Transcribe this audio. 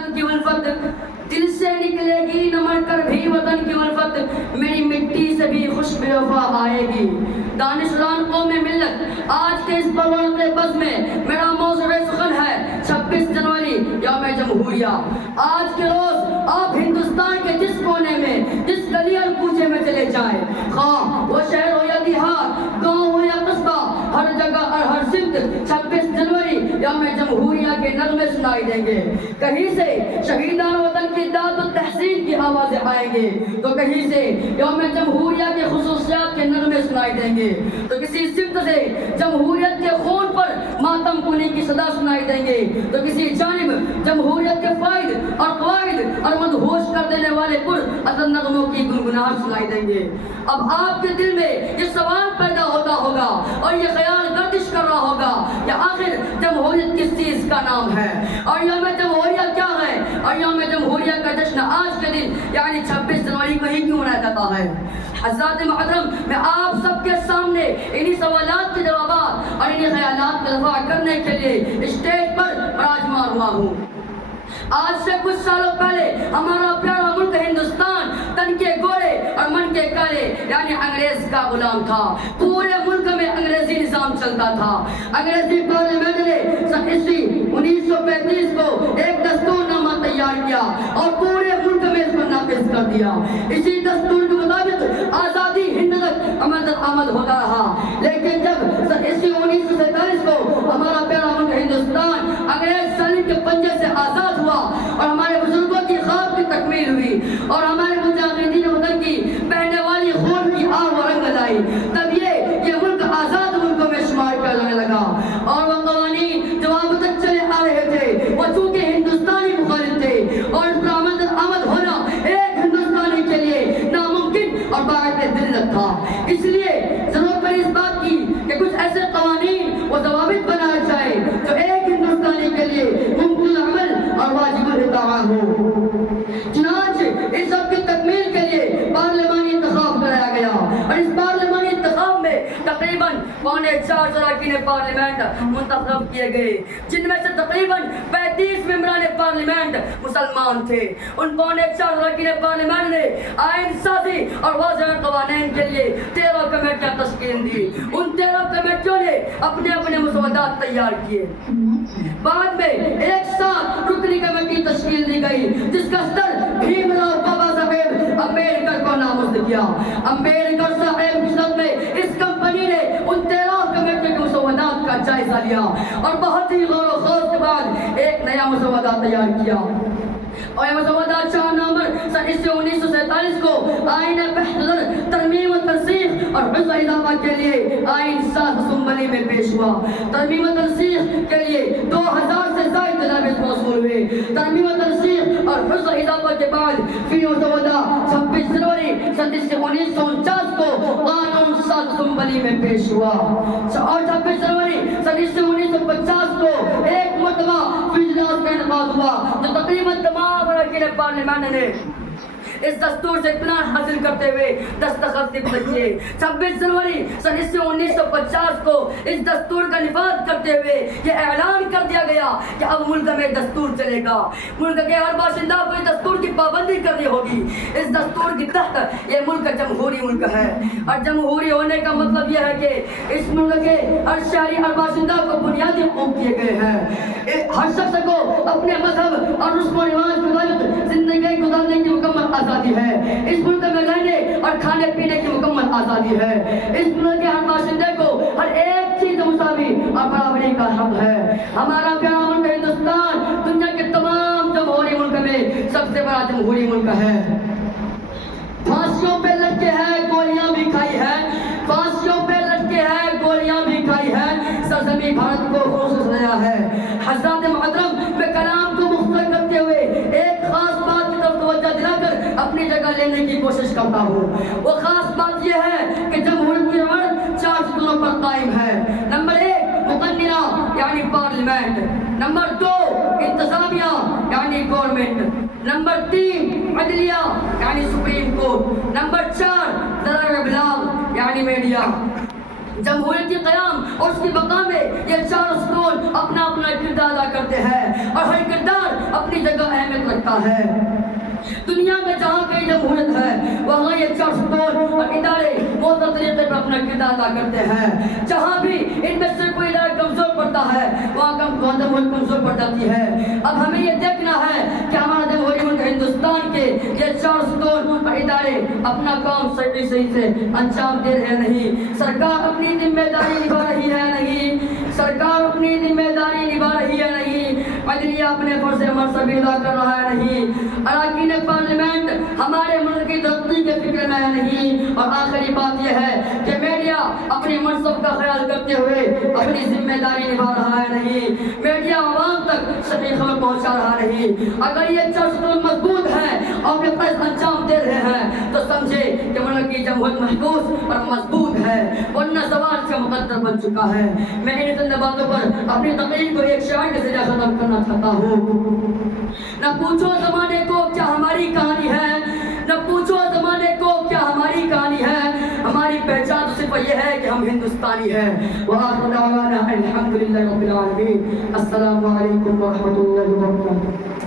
वतन की उल्फत दिल से निकलेगी न मर कर भी वतन की उल्फत मेरी मिट्टी से भी खुशबू आएगी। दानिशरान कौम मिल्लत आज के इस परवान के बज़ में मेरा मौज़ूए सुखन है 26 जनवरी यौम जमहूरिया। आज के रोज आप हिंदुस्तान के जिस कोने में जिस गली और कूचे में चले जाएं, हाँ वो शहर हो या देहात, गाँव हो या कस्बा, हर जगह और हर सिमत 26 जनवरी यौम जमहूरिया के नगमे सुनाई देंगे। कहीं से शहीदान वतन की दाद और तहसीन की आवाज़ें आएंगे तो कहीं से यौम जमहूरिया के खुसूसियात के नगमे सुनाई देंगे, तो किसी सिमत से जमहूरियत के खून पर मातम कुनी की सदा सुनाई देंगे, तो किसी जानिब जमहूरियत के फ़ायद और क़वाइद और मदहोश कर देने वाले पुर असर नगमों की गुनगुनाहट सुनाई देंगे। अब आपके दिल में ये सवाल पैदा होता होगा और ये ख्याल गर्दिश कर रहा होगा कि आखिर जमहूरियत किस चीज़ का नाम है और यौम जमहूरिया क्या है और यौम जमहूरिया का जश्न आज के दिन यानी 26 जनवरी को ही क्यों मनाया जाता है। हज़रात मुहतरम, मैं आप सबके सामने इन्हीं सवालात के जवाबात और इन्हीं ख्यालात का दफा करने के लिए स्टेज पर विराजमान हुआ हूँ। आज से कुछ सालों पहले हमारा प्यारा मुल्क हिंदुस्तान तन के गोरे और मन के काले यानी अंग्रेज का गुलाम था। पूरे मुल्क में अंग्रेजी निज़ाम चलता था। अंग्रेजी पार्लियामेंट ने सन 1935 को एक दस्तूरनामा तैयार किया और पूरे मुल्क में इसको नाफिज कर दिया। इसी दस्तूर के मुताबिक आज़ादी हिंद तक अमल होता रहा, लेकिन जब सन 1947 को हमारा प्यारा मुल्क हिंदुस्तान अंग्रेज सलीम के पंजे से आज़ाद हुआ और हमारे बुजुर्गों की ख्वाब की तकमील हुई और हमारे मुजाहिदीन वतन की बहने वाली खून की आग व रंग लाई, तब ये मुल्क आज़ाद मुल्कों में शुमार किया जाने लगा। और वो क़वानीन जो अब तक चले आ रहे थे वो चूँकि हिंदुस्तानी मुखालिफ थे और इसका अमल होना एक हिंदुस्तानी के लिए नामुमकिन और बात दिल्लत था। इसलिए ज़रूरत पड़ी इस बात की कि कुछ ऐसे क़वानीन व ज़वाबित बनाए जाए जो एक हिंदुस्तानी के लिए मुमकिन अमल और वाजिबुल इत्तिबा हो। चुनांचे इस सब की तकमील के लिए पार्लिमानी इंतखाब कराया गया और इस पार्लिमानी इंतखाब में तकरीबन 4.25 अरकान पार्लियामेंट मुंतखब किए गए, जिनमें से तकरीबन 35 मेंबरान पार्लियामेंट मुसलमान थे। उन 4.25 अरकान पार्लियामेंट ने आइन साजी और वाज़ेह क़वानीन के लिए 13 कमेटियां तश्कील दी। उन 13 कमेटियों ने अपने अपने मसौदात तैयार किए। बाद में एक साथ रुकनी कमेटी तश्कील दी गई जिसका सदर भीमराव बाबा साहेब अम्बेडकर को नामज़द किया। अम्बेडकर साहेब की सदर में इस कंपनी ने उन 13 कमेटियों के मसौदात का जायजा लिया और बहुत ही गौर व खौफ के बाद एक नया मसौदा तैयार किया और यह मसौदा 4 नवंबर सन 1947 को आइन बहतर तरमीम तनसीख और हिफ्ज़ इज़ाफ़ा के लिए आइन साज़ असम्बली में पेश हुआ। तरमीम तनसीख के लिए 2000 से ज़ायद दस्तावेज़ मौसूल हुए। तरमीम तनसीख और हिफ्ज़ इज़ाफ़ा के बाद फिर मसौदा 26 जनवरी सन 1949 को कानून साज़ असम्बली में पेश हुआ और 26 जनवरी सन 1950 को एक मरतबा फिर इजलास का इनेकाद हुआ जो तकरीबन तमाम अरकान पार्लियामेंट ने इस दस्तूर से इत्मीनान हासिल करते हुए दस्तखत किए। 26 जनवरी सन 1950 को इस दस्तूर का निफाज करते हुए ये ऐलान कर दिया गया कि अब मुल्क में दस्तूर चलेगा। मुल्क के हर बाशिंदा को इस दस्तूर की पाबंदी करनी होगी। इस दस्तूर के तहत ये मुल्क जमहूरी मुल्क है और जमहूरी होने का मतलब यह है कि इस मुल्क के हर शहरी और बाशिंदा को बुनियादी हकूक़ दिए गए हैं। हर शख्स को अपने मजहब और रस्म व रिवाज के मुताबिक जिंदगी गुजारने की मुकम्मल आज़ादी है। इस मुल्क में रहने और खाने पीने की मुकम्मल आज़ादी है। इस मुल्क के हर बाशिंदे को हर एक चीज़ मुसावी और बराबरी का हक है। हमारा प्यारा मुल्क हिंदुस्तान दुनिया के तमाम जमहूरी मुल्क में सबसे बड़ा जमहूरी मुल्क है। फांसियों पे लटके हैं, गोलियां भी खाई है। फांसियों पे लटके हैं, गोलियां भी खाई है। सरजमी भारत को खून से सजाया है। हज़रात मुहतरम, मैं कलाम को मुख्तर करते हुए एक खास बात की तरफ तवज्जो दिलाकर अपनी जगह लेने की कोशिश करता हूँ। वो खास बात यह है कि जमहूरियत की अमल 4 स्तरों पर कायम है। नंबर 1 मुक़न्निना यानी पार्लियामेंट, नंबर 2 इंतज़ामिया यानी गवर्नमेंट, नंबर 3 अदलिया यानी सुप्रीम कोर्ट, नंबर 4 ज़राए इब्लाग यानी मीडिया। جمہوریتی قیام اور اس کی بقا میں یہ چار ستون اپنا اپنا کردار ادا کرتے ہیں اور ہر کردار اپنی جگہ اہمیت رکھتا ہے۔ دنیا میں جہاں کئی جمہوریت ہے وہاں یہ چار ستون اور ادارے معتدل طریقے پر اپنا کردار ادا کرتے ہیں۔ جہاں بھی ان میں سے کوئی ادارہ کمزور پڑتا ہے وہاں جمہوریت کمزور پڑ جاتی ہے۔ اب ہمیں یہ دیکھنا ہے کہ ہمارا جمہوری ملک ہندوستان کے یہ چار ستون اور ادارے اپنا کام صحیح سے انجام دے رہے ہیں نہیں، سرکار اپنی ذمہ داری نبھا رہی ہے نہیں، سرکار اپنی ذمہ داری نبھا رہی ہے نہیں، عدلیہ اپنے فرض مرتبہ ادا کر رہا ہے نہیں، اراکین پارلیمنٹ ہمارے ملک کی ترقی کے فکر میں ہے نہیں، اور آخری بات یہ ہے کہ میڈیا اپنی منصب کا خیال کرتے ہوئے اپنی ذمہ داری نبھا رہا ہے نہیں، میڈیا عوام تک صحیح خبر پہنچا رہا نہیں۔ اگر یہ چار ستون مضبوط ہیں اور اپنے فرض انجام دے رہے ہیں تو سمجھے کہ ملک کی جمہوریت محفوظ اور مضبوط ہے، ورنہ زوال کا مقدر بن چکا ہے۔ میں ان چند باتوں پر اپنی تقریر کو ایک شعر کے ذریعے ختم کرنا چاہتا ہوں۔ نہ پوچھو زمانے کو کیا ہماری کہانی ہے، نہ پوچھو زمانے کو کیا ہماری کہانی ہے، ہماری پہچان تو صرف یہ ہے کہ ہم ہندوستانی ہیں۔ وآخر دعوانا الحمدللہ رب العالمین۔ السلام علیکم ورحمۃ اللہ وبرکاتہ۔